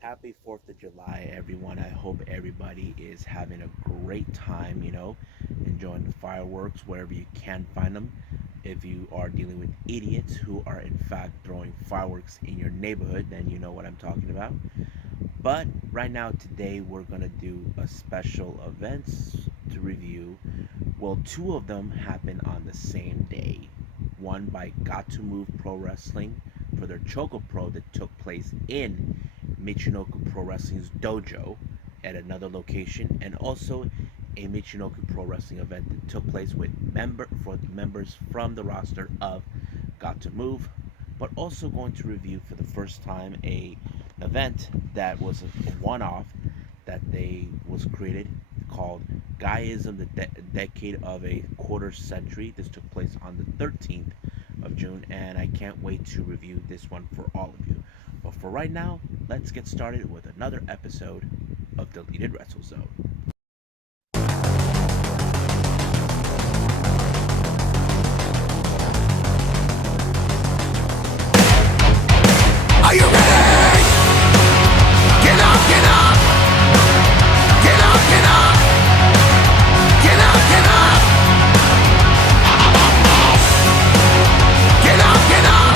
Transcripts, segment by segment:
Happy 4th of July, everyone. I hope everybody is having a great time, enjoying the fireworks wherever you can find them. If you are dealing with idiots who are, in fact, throwing fireworks in your neighborhood, then you know what I'm talking about. But right now, today, we're going to do a special events to review. Well, two of them happen on the same day. One by Gatoh Move Pro Wrestling for their ChocoPro that took place in Michinoku Pro Wrestling's Dojo at another location, and also a Michinoku Pro Wrestling event that took place with members from the roster of Gatoh Move, but also going to review for the first time a event that was a one-off that they was created called GAEAism, the decade of a quarter century. This took place on the 13th of June, and I can't wait to review this one for all of you. But for right now, let's get started with another episode of Deleted Wrestle Zone. Are you ready? Get up, get up! Get up, get up! Get up, get up! Get up, get up!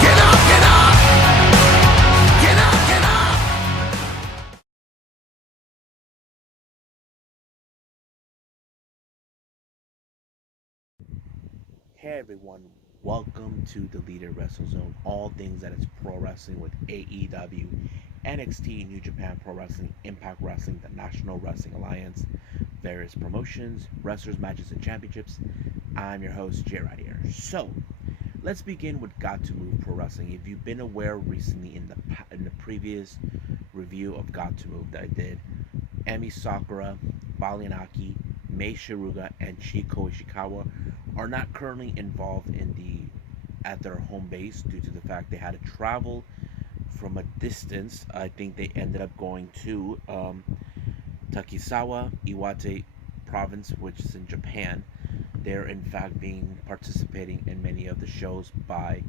Get up, get up! Get up, get up! Hey everyone, welcome to Deleted Wrestle Zone. All things that is pro wrestling with AEW, NXT, New Japan Pro Wrestling, Impact Wrestling, the National Wrestling Alliance, various promotions, wrestlers, matches, and championships. I'm your host, Jay right here. So, let's begin with Gatoh Move Pro Wrestling. If you've been aware recently in the previous review of Gatoh Move that I did, Emi Sakura, Balianaki, Mei Shiruga, and Chiko Ishikawa are not currently involved at their home base due to the fact they had to travel from a distance. I think they ended up going to Takisawa, Iwate province, which is in Japan. They're in fact being participating in many of the shows by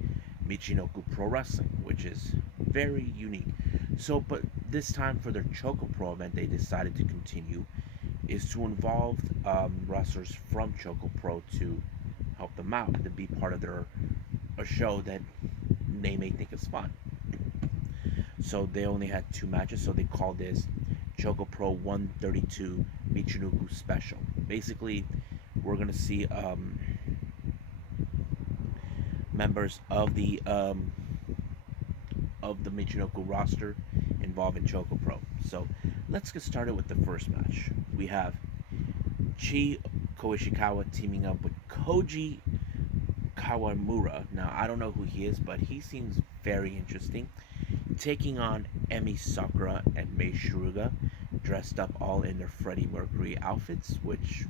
Michinoku Pro Wrestling, which is very unique. So, but this time for their ChocoPro event, they decided to continue is to involve wrestlers from ChocoPro to help them out to be part of their a show that they may think is fun. So they only had two matches, so they called this ChocoPro 132 Michinoku Special. Basically, we're gonna see members of the Michinoku roster involved in ChocoPro. So let's get started with the first match. We have Chi Koishikawa teaming up with Koji Kawamura. Now, I don't know who he is, but he seems very interesting. Taking on Emi Sakura and Mei Shiruga, dressed up all in their Freddie Mercury outfits, which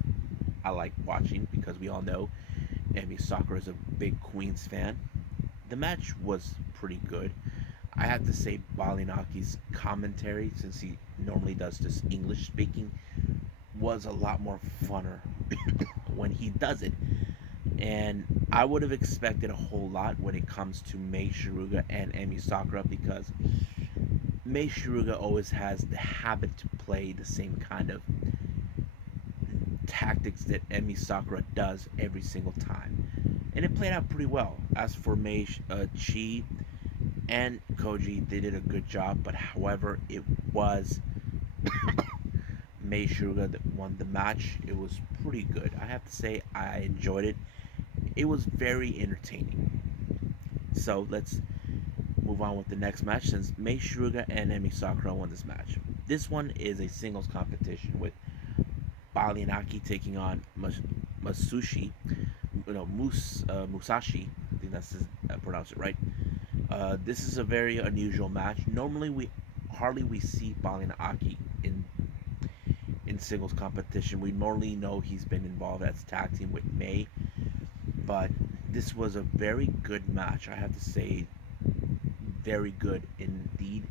I like watching because we all know Emi Sakura is a big Queens fan. The match was pretty good. I have to say, Balinaki's commentary, since he normally does this English speaking, was a lot more funner when he does it. And I would have expected a whole lot when it comes to Mei Shiruga and Emi Sakura because Mei Shiruga always has the habit to play the same kind of tactics that Emi Sakura does every single time. And it played out pretty well. As for Chi and Koji, they did a good job, but however, it was Mei Shiruga that won the match. It was pretty good. I have to say, I enjoyed it. It was very entertaining. So let's move on with the next match since Mei Shiruga and Emi Sakura won this match. This one is a singles competition with Balianaki taking on Masushi, Musashi. I think that's his, pronounce it right. This is a very unusual match. Normally, we see Balianaki in singles competition. We normally know he's been involved as tag team with Mei, but this was a very good match. I have to say, very good indeed,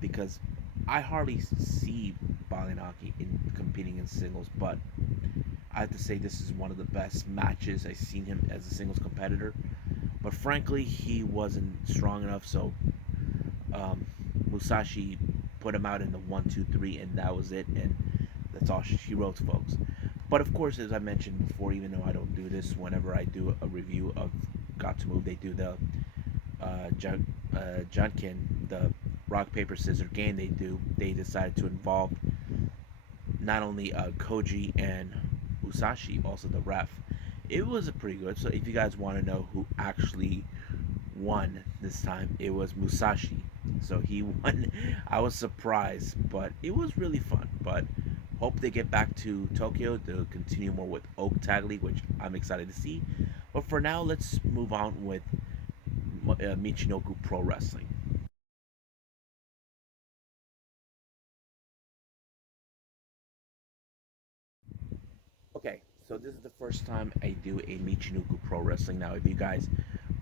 because I hardly see Balinaki in competing in singles, but I have to say this is one of the best matches I've seen him as a singles competitor. But frankly, he wasn't strong enough, so Musashi put him out in the 1, 2, 3, and that was it. And that's all she wrote, folks. But of course, as I mentioned before, even though I don't do this, whenever I do a review of Gatoh Move, they do the Junkin, the rock paper scissors game. They decided to involve not only Koji and Musashi, also the ref. It was a pretty good. So if you guys want to know who actually won this time, it was Musashi. So he won. I was surprised, but it was really fun. But hope they get back to Tokyo to continue more with Oak Tag League, which I'm excited to see. But for now, let's move on with Michinoku Pro Wrestling. Okay, so this is the first time I do a Michinoku Pro Wrestling. Now, if you guys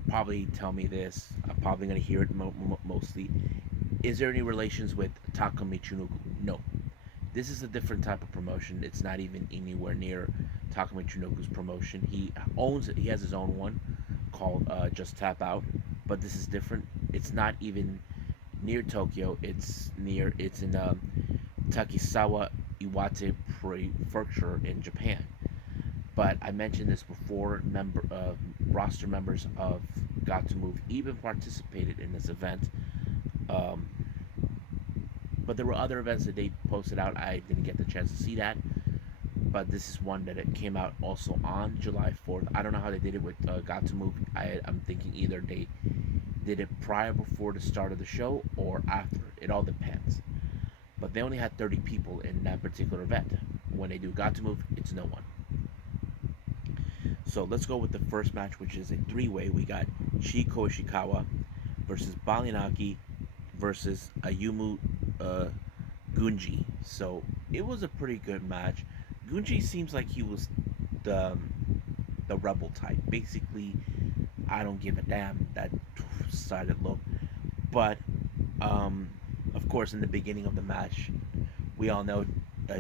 probably tell me this, I'm probably going to hear it mostly. Is there any relations with Taka Michinoku? No. This is a different type of promotion. It's not even anywhere near Taka Michinoku's promotion. He owns it. He has his own one called Just Tap Out, but this is different. It's not even near Tokyo. It's in Takisawa Iwate Prefecture in Japan. But I mentioned this before. Roster members of Gatoh Move even participated in this event. Um, but there were other events that they posted out. I didn't get the chance to see that. But this is one that it came out also on July 4th. I don't know how they did it with Gatoh Move. I'm thinking either they did it prior before the start of the show or after. It all depends. But they only had 30 people in that particular event. When they do Gatoh Move, it's no one. So let's go with the first match, which is a three-way. We got Chiko Ishikawa versus Balinaki versus Ayumu Gunji. So it was a pretty good match. Gunji seems like he was the the rebel type. Basically, I don't give a damn that sided look. But of course, in the beginning of the match, we all know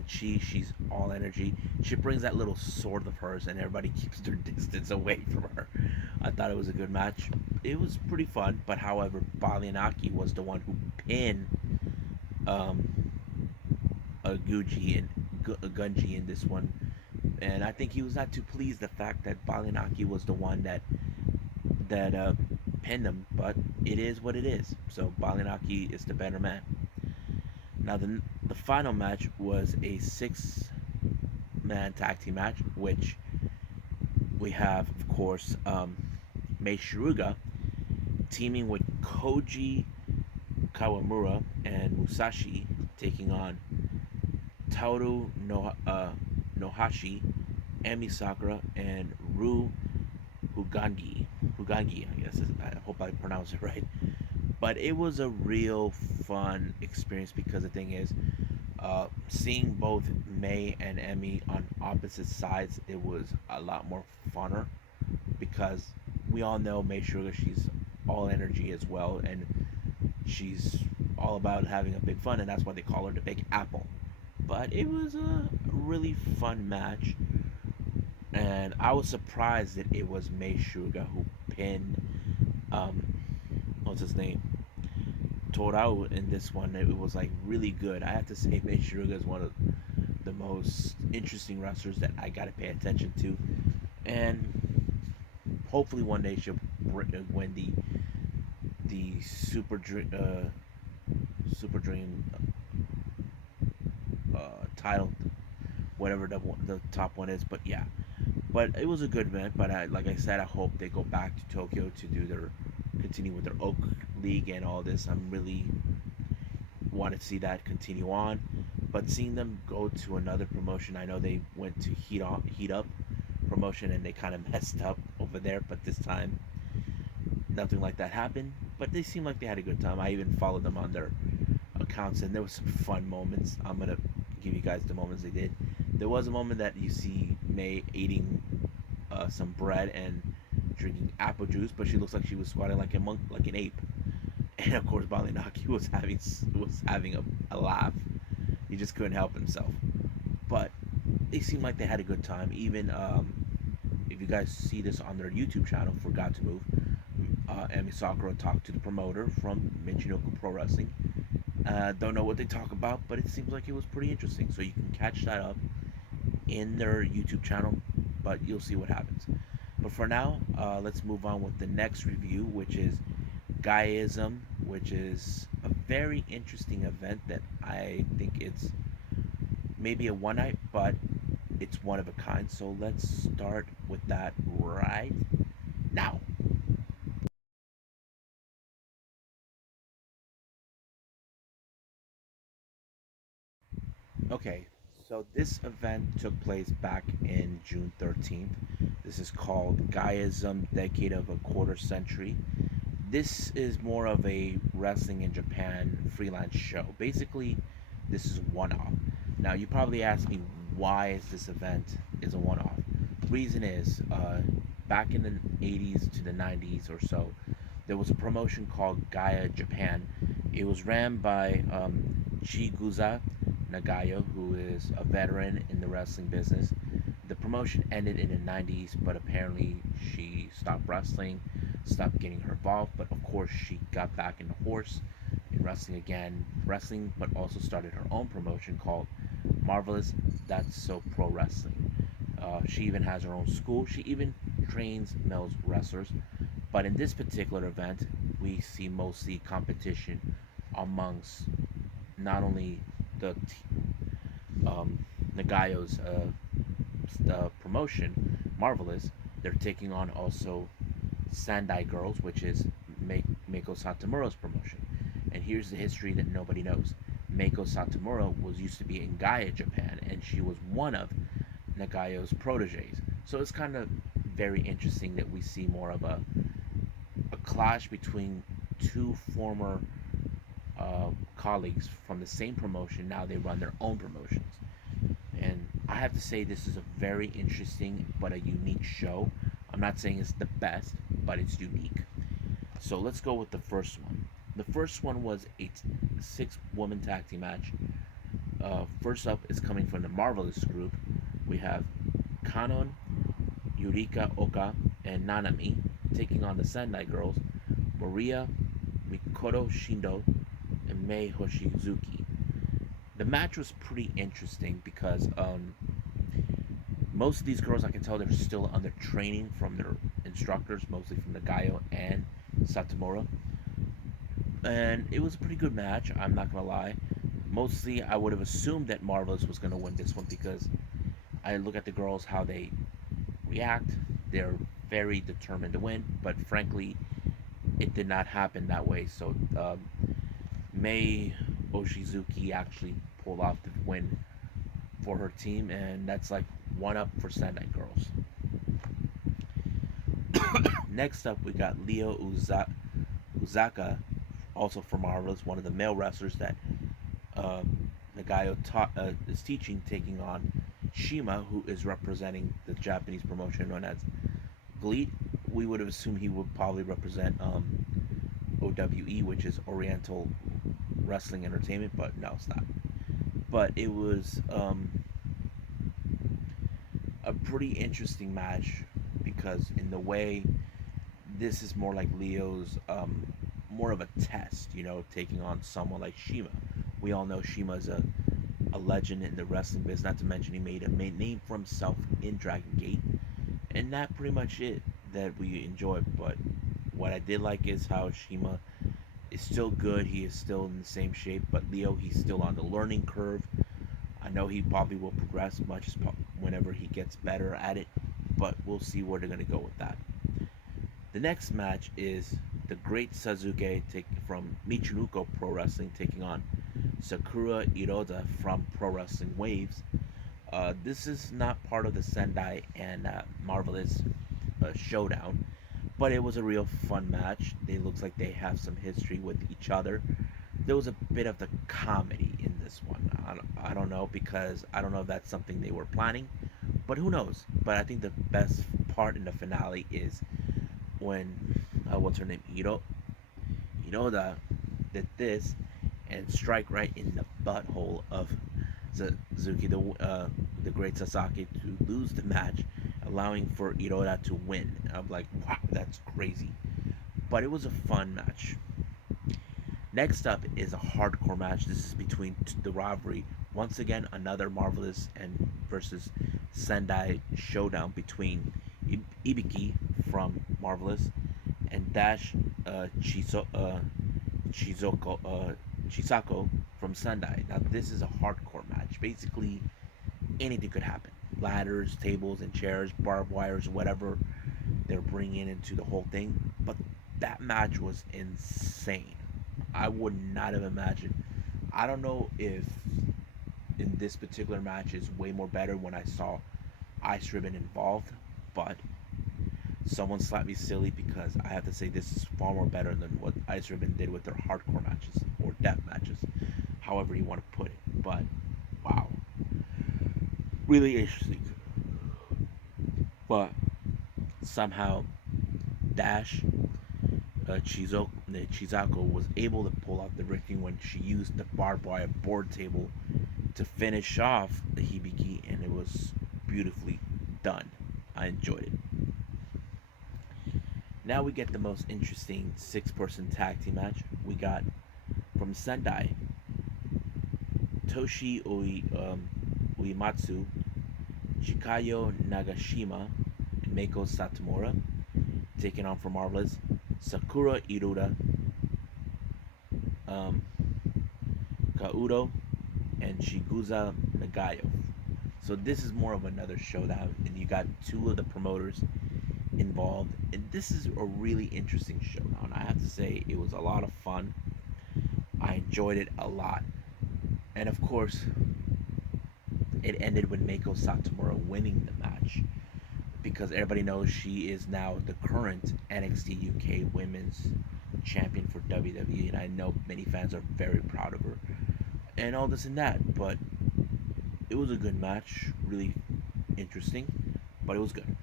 she's all energy. She brings that little sword of hers, and everybody keeps their distance away from her. I thought it was a good match. It was pretty fun, but however, Balianaki was the one who pinned um, Guji and Gunji in this one, and I think he was not too pleased the fact that Balianaki was the one that pinned him. But it is what it is. So Balianaki is the better man. Now the final match was a 6-man tag team match, which we have, of course, Mei Shiruga teaming with Koji Kawamura and Musashi taking on Tauru Nohashi, Emi Sakura, and Ru Hugangi. Hugangi, I guess. I hope I pronounced it right. But it was a real fun experience because the thing is, seeing both May and Emmy on opposite sides, it was a lot more funner because we all know May Sugar, she's all energy as well, and she's all about having a big fun, and that's why they call her the Big Apple. But it was a really fun match, and I was surprised that it was May Sugar who pinned, um, what's his name? Torao in this one. It was like really good. I have to say, Mei Shiruga is one of the most interesting wrestlers that I gotta pay attention to, and hopefully one day she'll win the Super Dream title, whatever the top one is. But yeah, but it was a good event. But like I said, I hope they go back to Tokyo to do their continue with their Oak League and all this. I'm really want to see that continue on. But seeing them go to another promotion, I know they went to Heat Up promotion and they kind of messed up over there. But this time, nothing like that happened. But they seemed like they had a good time. I even followed them on their accounts, and there was some fun moments. I'm gonna give you guys the moments they did. There was a moment that you see May eating some bread and drinking apple juice, but she looks like she was squatting like a monk, like an ape. And of course, Balinaki was having a laugh. He just couldn't help himself. But they seemed like they had a good time. Even if you guys see this on their YouTube channel, Forgot to Move, Emi Sakura talked to the promoter from Michinoku Pro Wrestling, Don't know what they talk about, but it seems like it was pretty interesting. So you can catch that up in their YouTube channel, but you'll see what happens. But for now, let's move on with the next review, which is GAEAism, which is a very interesting event that I think it's maybe a one night, but it's one of a kind. So let's start with that right now. Okay, so this event took place back in June 13th. This is called GAEAism Decade of a Quarter Century. This is more of a wrestling in Japan freelance show. Basically, this is one off. Now, you probably ask me why is this event is a one off. Reason is, back in the 80s to the 90s or so, there was a promotion called Gaia Japan. It was ran by Chigusa Nagayo, who is a veteran in the wrestling business. The promotion ended in the 90s, but apparently she stopped wrestling, stopped getting her involved. But of course, she got back in the horse in wrestling again, wrestling, but also started her own promotion called Marvelous That's So Pro Wrestling. She even has her own school. She even trains male wrestlers. But in this particular event, we see mostly competition amongst not only the Nagayo's promotion, Marvelous, they're taking on also Sendai Girls, which is Meiko Satomura's promotion. And here's the history that nobody knows. Meiko Satomura was used to be in Gaia, Japan, and she was one of Nagayo's proteges. So it's kind of very interesting that we see more of a clash between two former colleagues from the same promotion. Now they run their own promotions. And I have to say, this is a very interesting but a unique show. I'm not saying it's the best, but it's unique. So let's go with the first one. The first one was a six-woman tag team match. First up is coming from the Marvelous group. We have Kanon, Yurika Oka, and Nanami taking on the Sendai girls, Maria, Mikoto Shindo, and Mei Hoshizuki. The match was pretty interesting because most of these girls, I can tell they're still under training from their instructors, mostly from the Gaio and Satomura. And it was a pretty good match, I'm not gonna lie. Mostly, I would have assumed that Marvelous was gonna win this one because I look at the girls, how they react. They're very determined to win, but frankly, it did not happen that way. So, Mei Oshizuki actually pulled off the win for her team, and that's like one up for Sendai girls. Next up, we got Leo Uzaka, also from Marvelous, one of the male wrestlers that Nagayo is teaching, taking on Shima, who is representing the Japanese promotion known as GLEAT. We would have assumed he would probably represent OWE, which is Oriental Wrestling Entertainment, but no, it's not. But it was a pretty interesting match because in the way this is more like Leo's more of a test, taking on someone like Shima. We all know Shima's a legend in the wrestling business, not to mention he made a name for himself in Dragon Gate, and that pretty much it that we enjoyed. But what I did like is how Shima is still good, he is still in the same shape, but Leo, he's still on the learning curve. I know he probably will progress much whenever he gets better at it, but we'll see where they're going to go with that. The next match is the Great Sasuke from Michinoku Pro Wrestling taking on Sakura Iroda from Pro Wrestling Waves. This is not part of the Sendai and Marvelous showdown, but it was a real fun match. It looks like they have some history with each other. There was a bit of the comedy in this one. I don't know, because I don't know if that's something they were planning, but who knows. But I think the best part in the finale is when what's her name, Hiroda did this and strike right in the butthole of Suzuki, the Great Sasaki, to lose the match, allowing for Hiroda to win. I'm like, wow, that's crazy. But it was a fun match. Next up is a hardcore match. This is between the rivalry. Once again, another Marvelous and versus Sendai showdown between Ibiki from Marvelous and Dash Chizoko, Chisako from Sendai. Now, this is a hardcore match. Basically, anything could happen. Ladders, tables, and chairs, barbed wires, whatever they're bringing into the whole thing. But that match was insane. I would not have imagined. I don't know if in this particular match is way more better when I saw Ice Ribbon involved, but someone slapped me silly because I have to say this is far more better than what Ice Ribbon did with their hardcore matches or death matches, however you want to put it. But wow, really interesting. But somehow Dash Chizako was able to pull off the victory when she used the barbed wire board table to finish off the Hibiki, and it was beautifully done. I enjoyed it. Now we get the most interesting six-person tag team match. We got from Sendai, Uematsu, Chikayo Nagashima, and Meiko Satomura, taking on from Marvelous, Sakura Iruda, um, Kaudo, and Shiguza Nagayo. So this is more of another showdown, and you got two of the promoters involved, and this is a really interesting showdown. I have to say, it was a lot of fun. I enjoyed it a lot, and of course, it ended with Meiko Satomura winning the match because everybody knows she is now the current NXT UK Women's Champion for WWE, and I know many fans are very proud of her and all this and that. But it was a good match, really interesting, but it was good.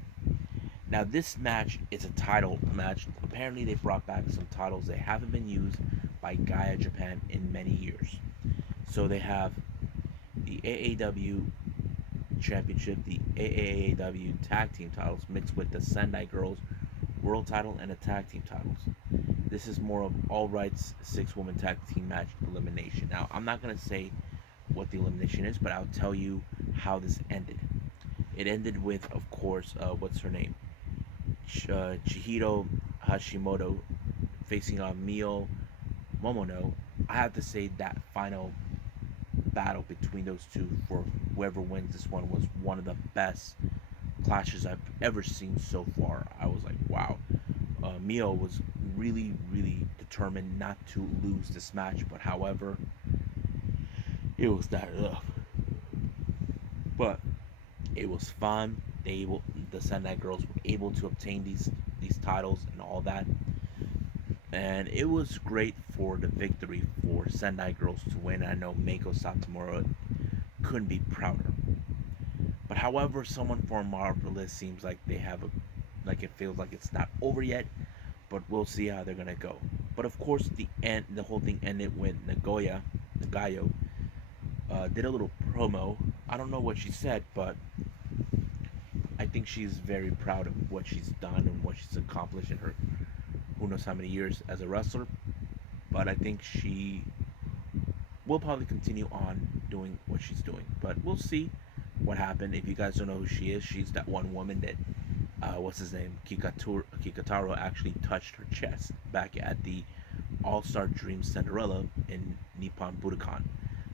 Now this match is a title match. Apparently they brought back some titles that haven't been used by Gaia Japan in many years. So they have the AAW Championship, the AAW Tag Team titles mixed with the Sendai Girls World Title and the Tag Team titles. This is more of all rights 6-woman tag team match elimination. Now I'm not gonna say what the elimination is, but I'll tell you how this ended. It ended with, of course, what's her name? Chihiro Hashimoto facing Mio Momono. I have to say that final battle between those two for whoever wins this one was one of the best clashes I've ever seen so far. I was like, wow. Mio was really, really determined not to lose this match, but however, it was that rough. But it was fun. The Sendai girls were able to obtain these titles and all that, and it was great for the victory for Sendai girls to win. I know Meiko Satomura couldn't be prouder. But however, someone from Marvelous seems like they have a like it feels like it's not over yet. But we'll see how they're gonna go. But of course, the whole thing ended with Nagayo, did a little promo. I don't know what she said, but I think she's very proud of what she's done and what she's accomplished in her who knows how many years as a wrestler. But I think she will probably continue on doing what she's doing. But we'll see what happened. If you guys don't know who she is, she's that one woman that what's his name? Kikataro actually touched her chest back at the All Star Dream Cinderella in Nippon Budokan.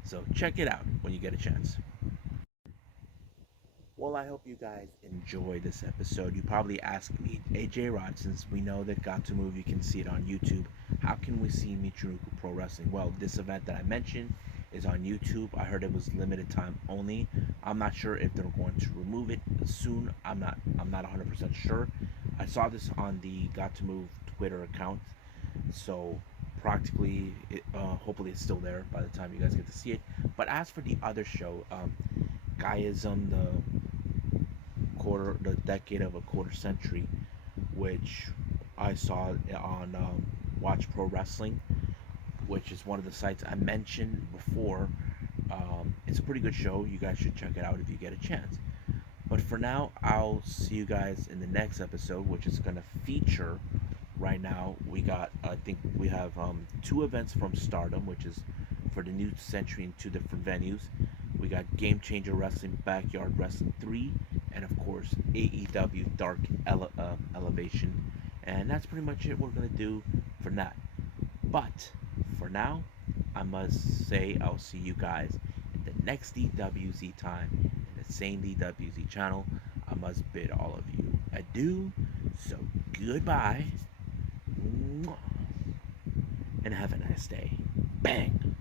So check it out when you get a chance. Well, I hope you guys enjoy this episode. You probably asked me, AJ Rod, since we know that Gatoh Move, you can see it on YouTube, how can we see Michinoku Pro Wrestling? Well, this event that I mentioned is on YouTube. I heard it was limited time only. I'm not sure if they're going to remove it soon. I'm not 100% sure. I saw this on the Gatoh Move Twitter account, so practically, hopefully it's still there by the time you guys get to see it. But as for the other show, GAEAism, the decade of a quarter century, which I saw on Watch Pro Wrestling, which is one of the sites I mentioned before. It's a pretty good show. You guys should check it out if you get a chance. But for now, I'll see you guys in the next episode, which is going to feature Right now, we got, I think we have two events from Stardom, which is for the new century in two different venues. We got Game Changer Wrestling Backyard Wrestling 3, and of course, AEW Dark Elevation. And that's pretty much it we're going to do for that. But for now, I must say I'll see you guys in the next DWZ time in the same DWZ channel. I must bid all of you adieu. So goodbye. And have a nice day. Bang.